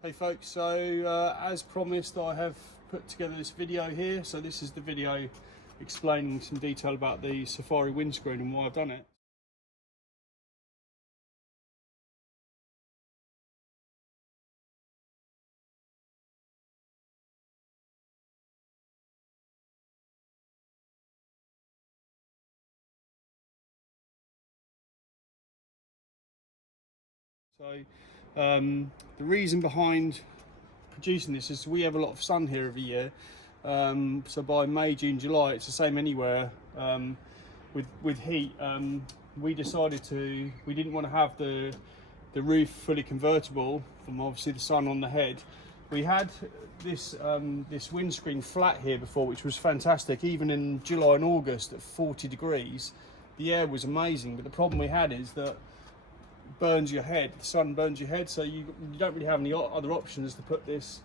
Hey folks, so as promised I have put together this video here. So this is the video explaining some detail about the Safari windscreen and why I've done it. So the reason behind producing this is we have a lot of sun here every year. So by May, June, July, it's the same anywhere. With heat, we decided we didn't want to have the roof fully convertible from obviously the sun on the head. We had this windscreen flat here before, which was fantastic. Even in July and August at 40 degrees, the air was amazing. But the problem we had is that burns your head, the sun burns your head, so you don't really have any other options to put this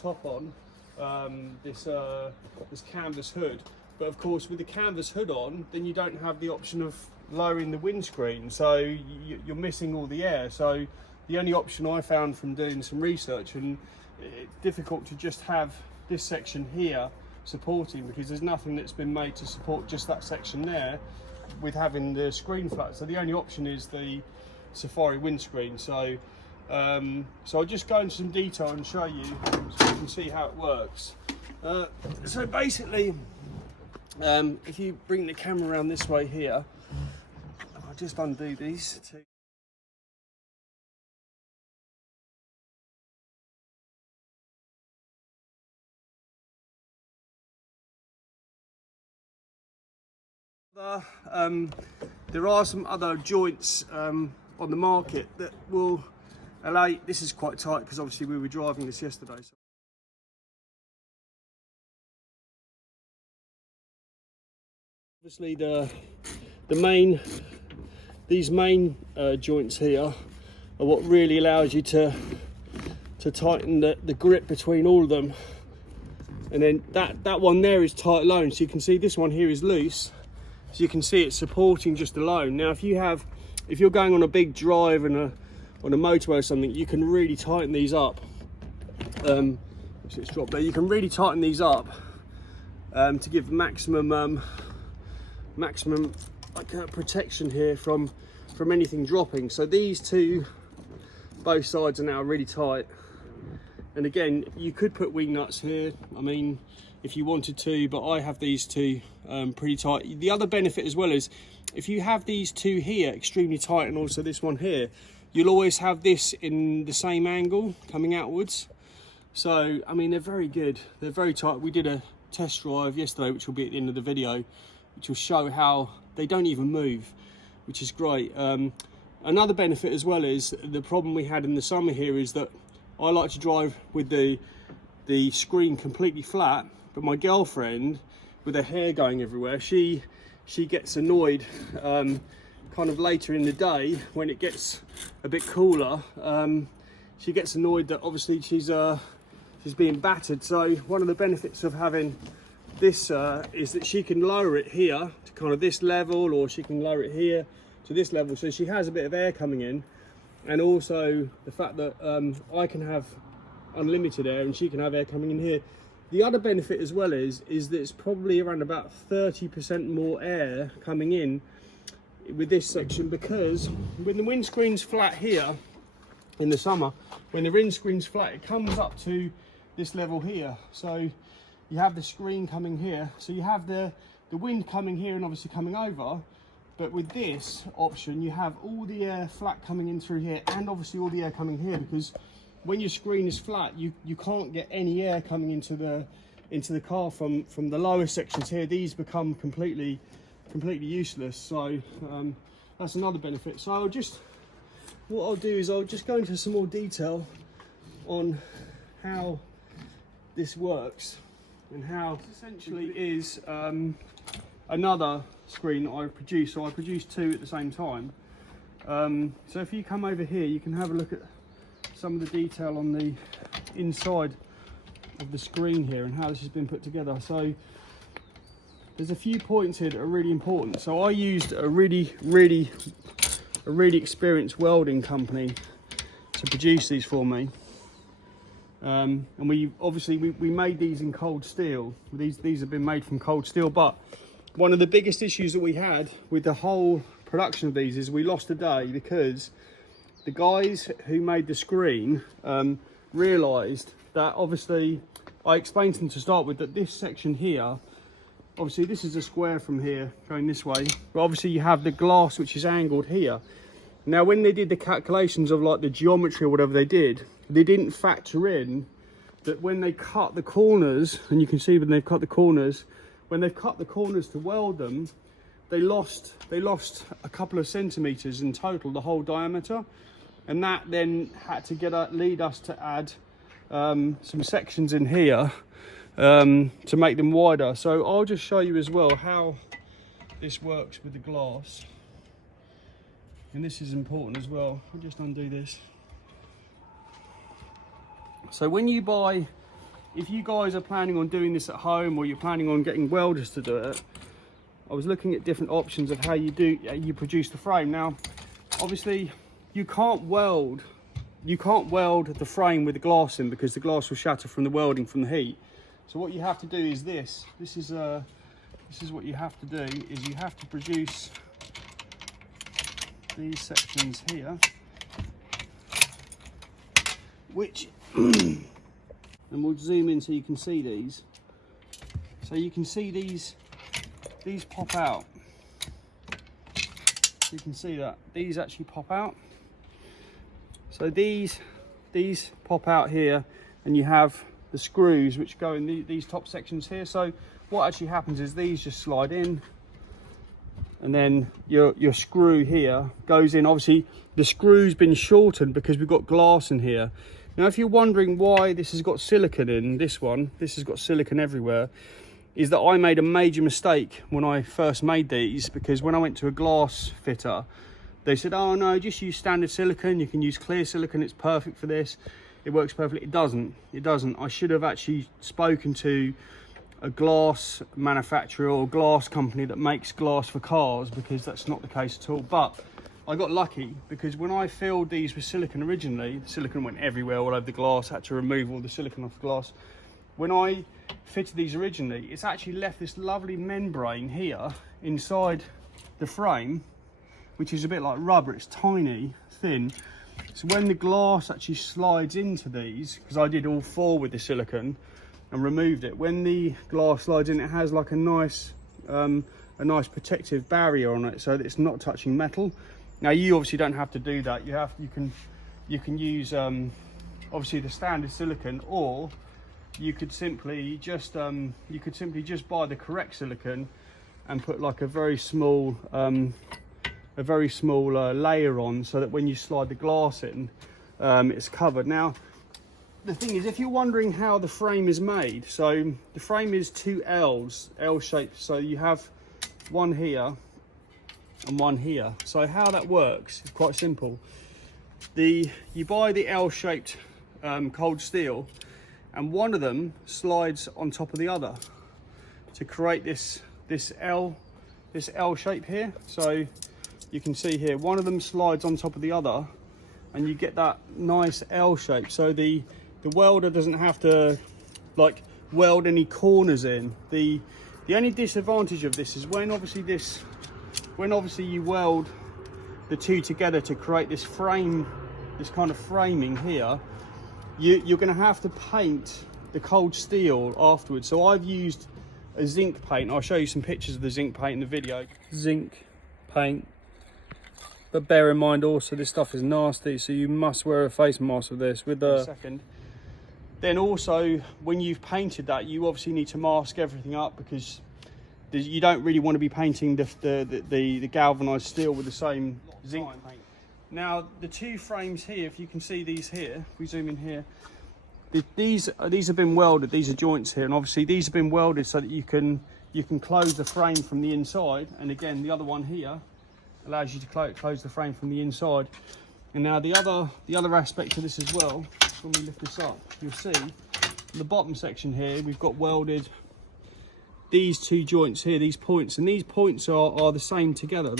top on, this canvas hood. But of course with the canvas hood on, then you don't have the option of lowering the windscreen, so you're missing all the air. So the only option I found from doing some research, and it's difficult to just have this section here supporting, because there's nothing that's been made to support just that section there with having the screen flat. So the only option is the Safari windscreen. So I'll just go into some detail and show you so you can see how it works. So basically, if you bring the camera around this way here, I'll just undo these two. There are some other joints on the market that will allow you. This is quite tight because obviously we were driving this yesterday. So obviously these main joints here are what really allows you to tighten the grip between all of them. And then that one there is tight alone, so you can see this one here is loose. So you can see it's supporting just alone. Now if you're going on a big drive and on a motorway or something, you can really tighten these up. It's dropped there. You can really tighten these up to give maximum protection here from anything dropping. So these two, both sides are now really tight. And again, you could put wing nuts here, I mean, if you wanted to, but I have these two pretty tight. The other benefit as well is if you have these two here extremely tight and also this one here, you'll always have this in the same angle coming outwards. So I mean, they're very good, they're very tight. We did a test drive yesterday, which will be at the end of the video, which will show how they don't even move, which is great. Another benefit as well is the problem we had in the summer here is that I like to drive with the screen completely flat, but my girlfriend, with her hair going everywhere, she gets annoyed kind of later in the day when it gets a bit cooler. She gets annoyed that obviously she's being battered. So one of the benefits of having this is that she can lower it here to kind of this level, or she can lower it here to this level, so she has a bit of air coming in. And also the fact that I can have unlimited air and she can have air coming in here. The other benefit as well is that it's probably around about 30% more air coming in with this section, because when the windscreen's flat here in the summer, when the windscreen's flat, it comes up to this level here. So you have the screen coming here, so you have the wind coming here and obviously coming over. But with this option, you have all the air flat coming in through here, and obviously all the air coming here, because when your screen is flat, you can't get any air coming into the car from the lower sections here. These become completely useless. So that's another benefit. So what I'll do is I'll just go into some more detail on how this works and how this essentially is another screen that I produced. So I produced two at the same time. So if you come over here, you can have a look at some of the detail on the inside of the screen here and how this has been put together. So there's a few points here that are really important. So I used a really experienced welding company to produce these for me. And we made these in cold steel. These have been made from cold steel, but one of the biggest issues that we had with the whole production of these is we lost a day because the guys who made the screen realized that, obviously, I explained to them to start with that this section here, obviously this is a square from here going this way, but obviously you have the glass which is angled here. Now when they did the calculations of like the geometry or whatever they didn't factor in that when they cut the corners, and you can see when they've cut the corners, when they've cut the corners to weld them, they lost a couple of centimeters in total, the whole diameter, and that then had to lead us to add some sections in here to make them wider. So I'll just show you as well how this works with the glass, and this is important as well. I'll just undo this. So when you buy, if you guys are planning on doing this at home, or you're planning on getting welders to do it, I was looking at different options of how you produce the frame. Now obviously you can't weld the frame with the glass in, because the glass will shatter from the welding, from the heat. So what you have to do is this is what you have to do, is you have to produce these sections here, which and we'll zoom in so you can see these. So you can see these pop out. You can see that these actually pop out. So these pop out here, and you have the screws which go in these top sections here. So what actually happens is these just slide in, and then your screw here goes in. Obviously the screw's been shortened because we've got glass in here. Now if you're wondering why this has got silicone in, this has got silicone everywhere, is that I made a major mistake when I first made these, because when I went to a glass fitter, they said, oh no, just use standard silicone, you can use clear silicone, it's perfect for this, it works perfectly. It doesn't. I should have actually spoken to a glass manufacturer or glass company that makes glass for cars, because that's not the case at all. But I got lucky, because when I filled these with silicone originally, the silicone went everywhere, all over the glass, had to remove all the silicone off the glass. When I fitted these originally, it's actually left this lovely membrane here inside the frame, which is a bit like rubber. It's tiny, thin. So when the glass actually slides into these, because I did all four with the silicone and removed it, when the glass slides in, it has like a nice protective barrier on it, so that it's not touching metal. Now you obviously don't have to do that. You can use obviously the standard silicone, or you could simply just buy the correct silicone and put like a very small layer on, so that when you slide the glass in, it's covered. Now the thing is, if you're wondering how the frame is made, so the frame is two L's, L shaped. So you have one here and one here. So how that works is quite simple. You buy the L shaped cold steel, and one of them slides on top of the other to create this L shape here. So you can see here, one of them slides on top of the other, and you get that nice L shape. So the welder doesn't have to like weld any corners in. The only disadvantage of this is when obviously you weld the two together to create this frame, this kind of framing here, you're going to have to paint the cold steel afterwards. So I've used a zinc paint. I'll show you some pictures of the zinc paint in the video. Zinc paint, but bear in mind also this stuff is nasty, so you must wear a face mask with this. With the second, then also when you've painted that, you obviously need to mask everything up, because you don't really want to be painting the galvanized steel with the same zinc paint. Now the two frames here, if you can see these here, if we zoom in here, these have been welded. These are joints here, and obviously these have been welded so that you can close the frame from the inside. And again, the other one here allows you to close the frame from the inside. And now the other aspect to this as well, when we lift this up, you'll see the bottom section here, we've got welded these two joints here, these points, and these points are the same together.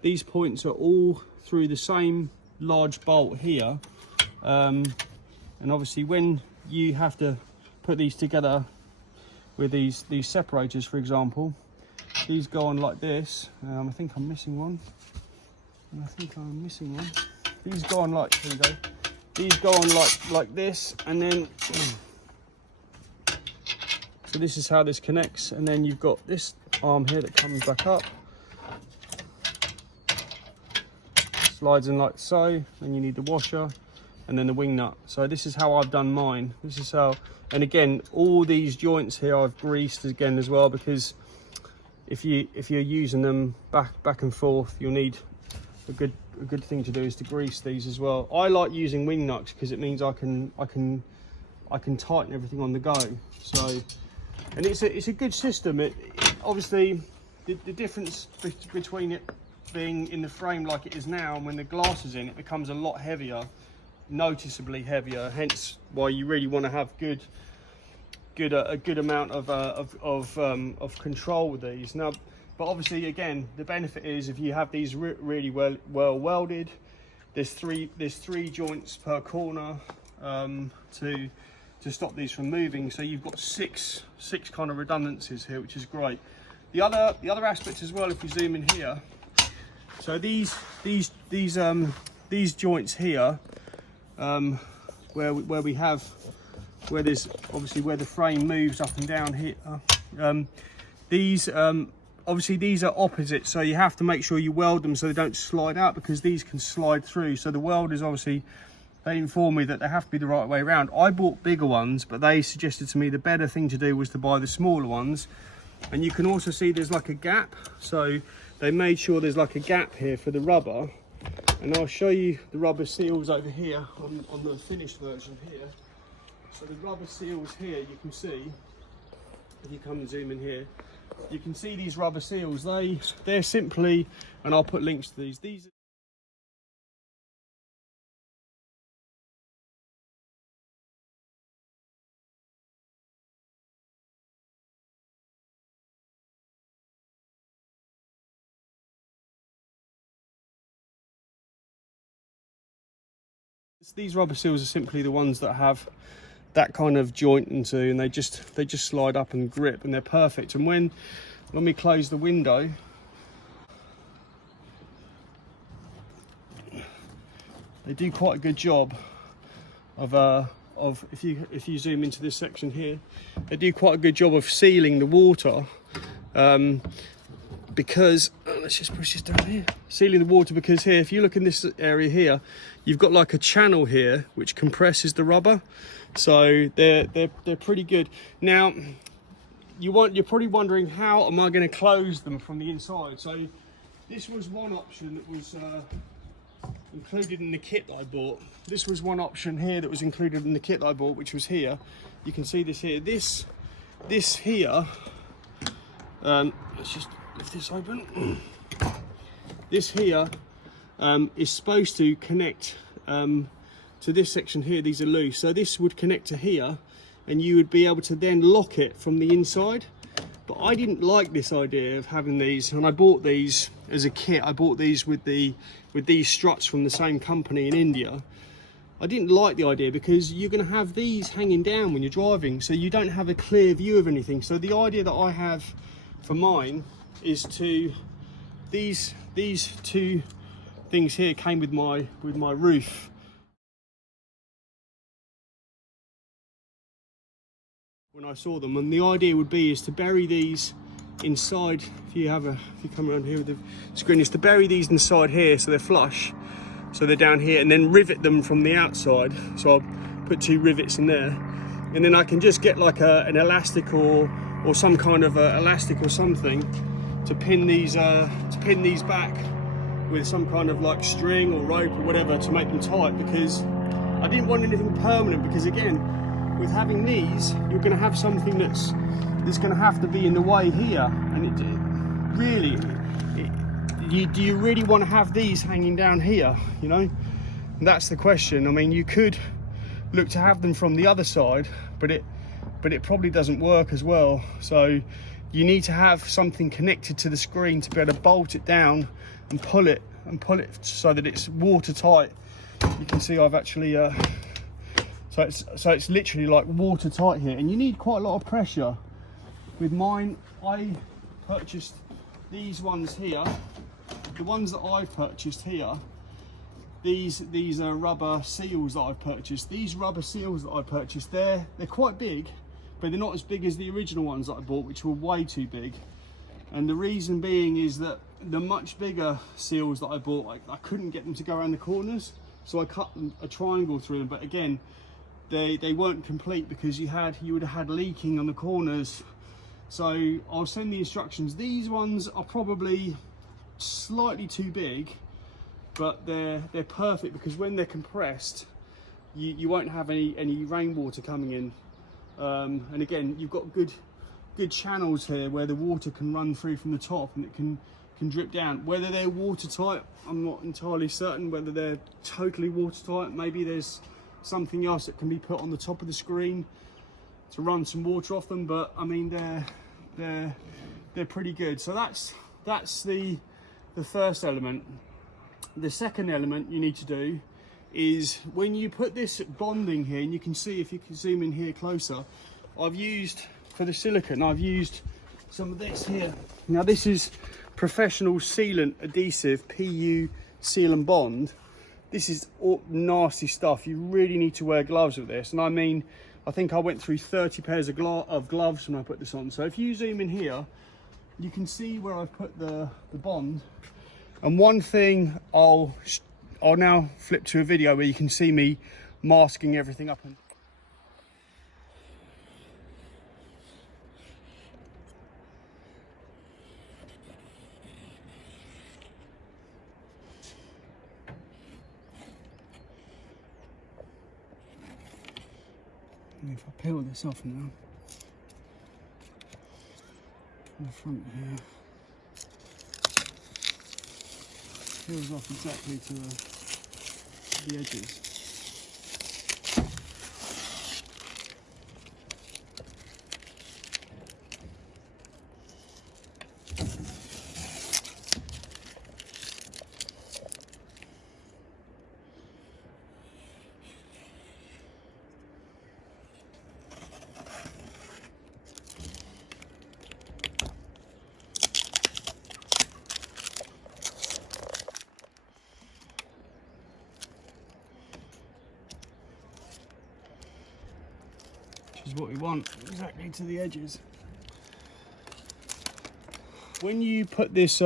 These points are all through the same large bolt here, and And obviously when you have to put these together with these separators, for example, these go on like this. I think I'm missing one. These go on like, here we go. These go on like this, and then so this is how this connects, and then you've got this arm here that comes back up, slides in like so. Then you need the washer, and then the wing nut. So this is how I've done mine. This is how, and again, all these joints here I've greased again as well, because if you're using them back and forth, you'll need a good thing to do is to grease these as well. I like using wing nuts because it means I can tighten everything on the go. So, and it's a good system. It obviously the difference between it being in the frame like it is now and when the glass is in, it becomes a lot heavier, noticeably heavier. Hence why you really want to have a good amount of control with these. Now, but obviously, again, the benefit is if you have these really well welded, there's three joints per corner to stop these from moving. So you've got six kind of redundancies here, which is great. The other aspect as well, if we zoom in here, so these joints here, where there's obviously where the frame moves up and down here, obviously these are opposite, so you have to make sure you weld them so they don't slide out, because these can slide through. So the welders, obviously, they informed me that they have to be the right way around. I bought bigger ones, but they suggested to me the better thing to do was to buy the smaller ones. And you can also see there's like a gap, so they made sure there's like a gap here for the rubber. And I'll show you the rubber seals over here on the finished version here. So the rubber seals here, you can see, if you come and zoom in here, you can see these rubber seals. They're simply, and I'll put links to these. These rubber seals are simply the ones that have that kind of joint into, and they just slide up and grip, and they're perfect. And when we close the window, they do quite a good job of if you zoom into this section here, they do quite a good job of sealing the water, because let's just push this down here, sealing the water, because here, if you look in this area here, you've got like a channel here which compresses the rubber. So they're pretty good. Now you're probably wondering, how am I going to close them from the inside? So this was one option that was included in the kit that I bought. This was one option here that was included in the kit that I bought, which was here. You can see this here. This here, let's just lift this open. This here is supposed to connect to this section here. These are loose, so this would connect to here, and you would be able to then lock it from the inside. But I didn't like this idea of having these, and I bought these as a kit. I bought these with these struts from the same company in India. I didn't like the idea because you're going to have these hanging down when you're driving, so you don't have a clear view of anything. So the idea that I have for mine is to these two things here came with my roof. When I saw them, and the idea would be is to bury these inside. If you come around here with the screen, is to bury these inside here so they're flush, so they're down here, and then rivet them from the outside. So I'll put 2 rivets in there, and then I can just get like an elastic or some kind of elastic or something to pin these back with some kind of like string or rope or whatever to make them tight, because I didn't want anything permanent. Because again, with having these, you're going to have something that's going to have to be in the way here, and do you really want to have these hanging down here? You know, and that's the question. I mean, you could look to have them from the other side, but it probably doesn't work as well. So you need to have something connected to the screen to be able to bolt it down and pull it so that it's watertight. You can see I've actually So it's literally like watertight here, and you need quite a lot of pressure. With mine, I purchased these ones here. The ones that I've purchased here, these are rubber seals that I've purchased. These rubber seals that I purchased, they're quite big, but they're not as big as the original ones that I bought, which were way too big. And the reason being is that the much bigger seals that I bought, I couldn't get them to go around the corners, so I cut a triangle through them. But again, they weren't complete because you would have had leaking on the corners. So I'll send the instructions. These ones are probably slightly too big, but they're perfect because when they're compressed, you won't have any rainwater coming in. And again, you've got good channels here where the water can run through from the top and it can drip down. Whether they're watertight, I'm not entirely certain. Whether they're totally watertight, maybe there's something else that can be put on the top of the screen to run some water off them. But I mean, they're pretty good. So that's the first element. The second element you need to do is when you put this bonding here, and you can see, if you can zoom in here closer, I've used, for the silicone, I've used some of this here. Now this is professional sealant adhesive, PU seal and bond. This is all nasty stuff. You really need to wear gloves with this. And I mean, I think I went through 30 pairs of gloves when I put this on. So if you zoom in here, you can see where I've put the bond. And one thing, I'll now flip to a video where you can see me masking everything up. And if I peel this off now, in the front here, peels off exactly to the edges. Is what we want, exactly to the edges. When you put this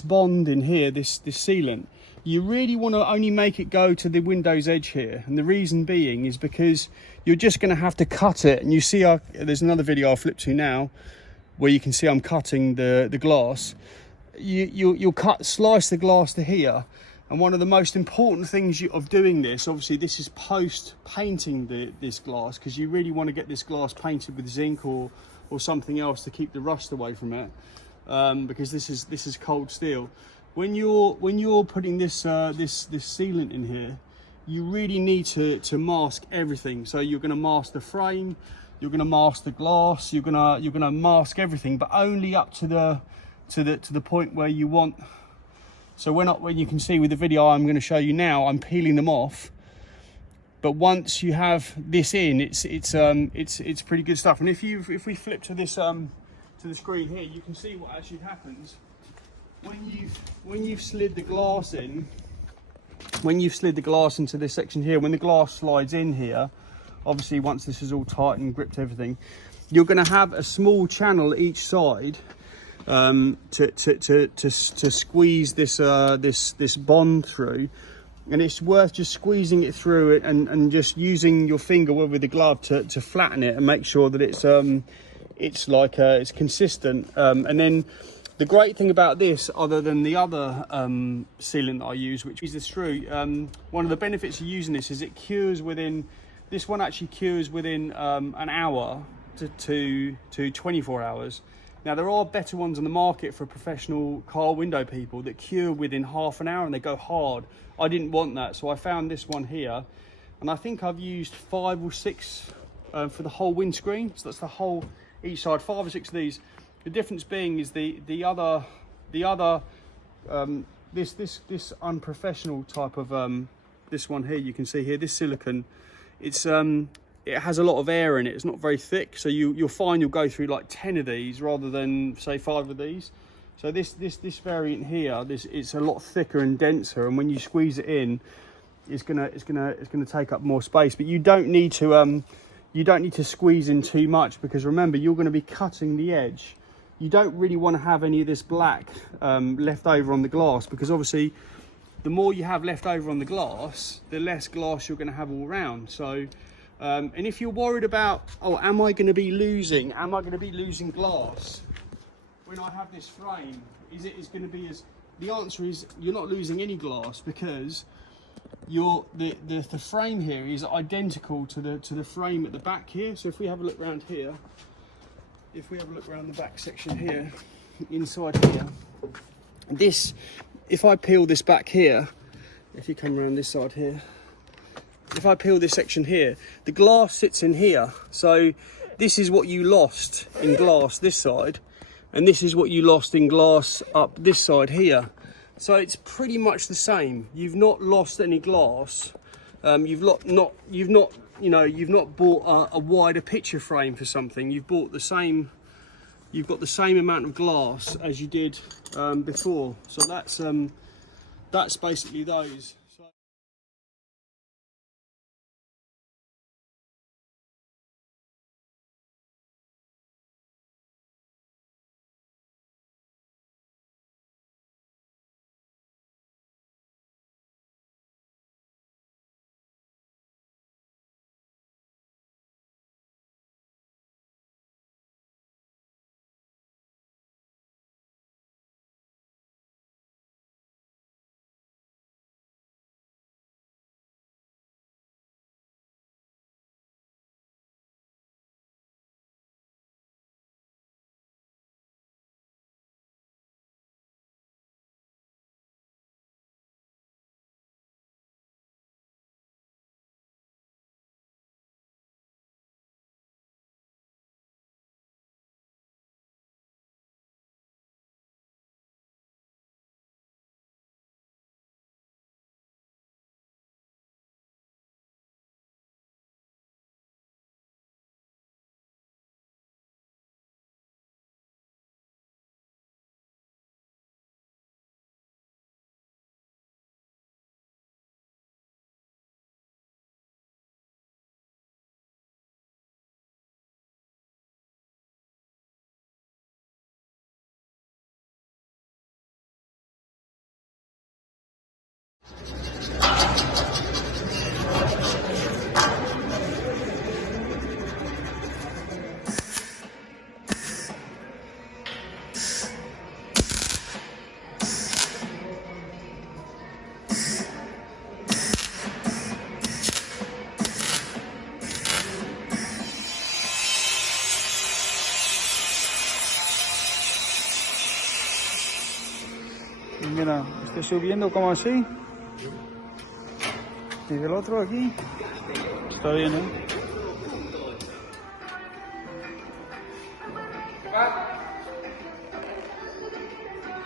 bond in here, this sealant, you really want to only make it go to the window's edge here. And the reason being is because you're just going to have to cut it. And you see, there's another video I'll flip to now where you can see I'm cutting the glass. You'll slice the glass to here. And one of the most important things of doing this, obviously this is post painting this glass, because you really want to get this glass painted with zinc or something else to keep the rust away from it, because this is cold steel. When you're putting this sealant in here, you really need to mask everything. So you're going to mask the frame, you're going to mask the glass, you're going to mask everything, but only up to the point where you want. So when you can see with the video I'm going to show you now, I'm peeling them off. But once you have this in, it's pretty good stuff. And if we flip to this to the screen here, you can see what actually happens when you've slid the glass in. When you've slid the glass into this section here, when the glass slides in here, obviously once this is all tight and gripped everything, you're going to have a small channel each side. To squeeze this bond through, and it's worth just squeezing it through it and just using your finger with the glove to flatten it and make sure that it's consistent. And then the great thing about this, other than the other sealant that I use, which is the screw, one of the benefits of using this is it cures within. This one actually cures within an hour to 24 hours. Now there are better ones on the market for professional car window people that cure within half an hour and they go hard. I didn't want that, so I found this one here, and I think I've used 5 or 6 for the whole windscreen. So that's the whole each side, 5 or 6 of these. The difference being is this unprofessional type of this one here. You can see here this silicone it has a lot of air in it. It's not very thick, so you'll find you'll go through like 10 of these rather than say 5 of these. So this variant here, it's a lot thicker and denser, and when you squeeze it in, it's gonna take up more space. But you don't need to squeeze in too much, because remember, you're going to be cutting the edge. You don't really want to have any of this black left over on the glass, because obviously the more you have left over on the glass, the less glass you're going to have all around. So and if you're worried about, oh, am I going to be losing glass when I have this frame, going to be as, the answer is you're not losing any glass, because the frame here is identical to the frame at the back here. So if we have a look around here, if we have a look around the back section here, inside here, this, if I peel this back here, if you come around this side here, if I peel this section here, the glass sits in here. So this is what you lost in glass this side, and this is what you lost in glass up this side here. So it's pretty much the same. You've not lost any glass. You've not bought a wider picture frame for something. You've bought the same. You've got the same amount of glass as you did before. So that's basically those. Mira, estoy subiendo como así. Y del otro aquí. Está bien, ¿eh?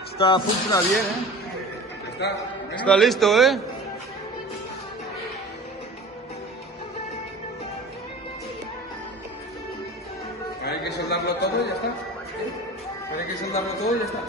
Está funciona bien, ¿eh? Está listo, ¿eh? Hay que soldarlo todo y ya está. Hay que soldarlo todo y ya está.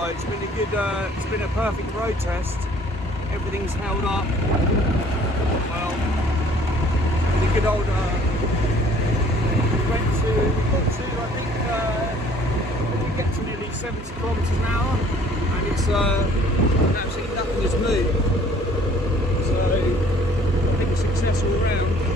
Like, it's been a perfect road test. Everything's held up. Well, the good old we got to, I think, we get to nearly 70 kilometres an hour, and it's absolutely nothing has moved. So I think success all round.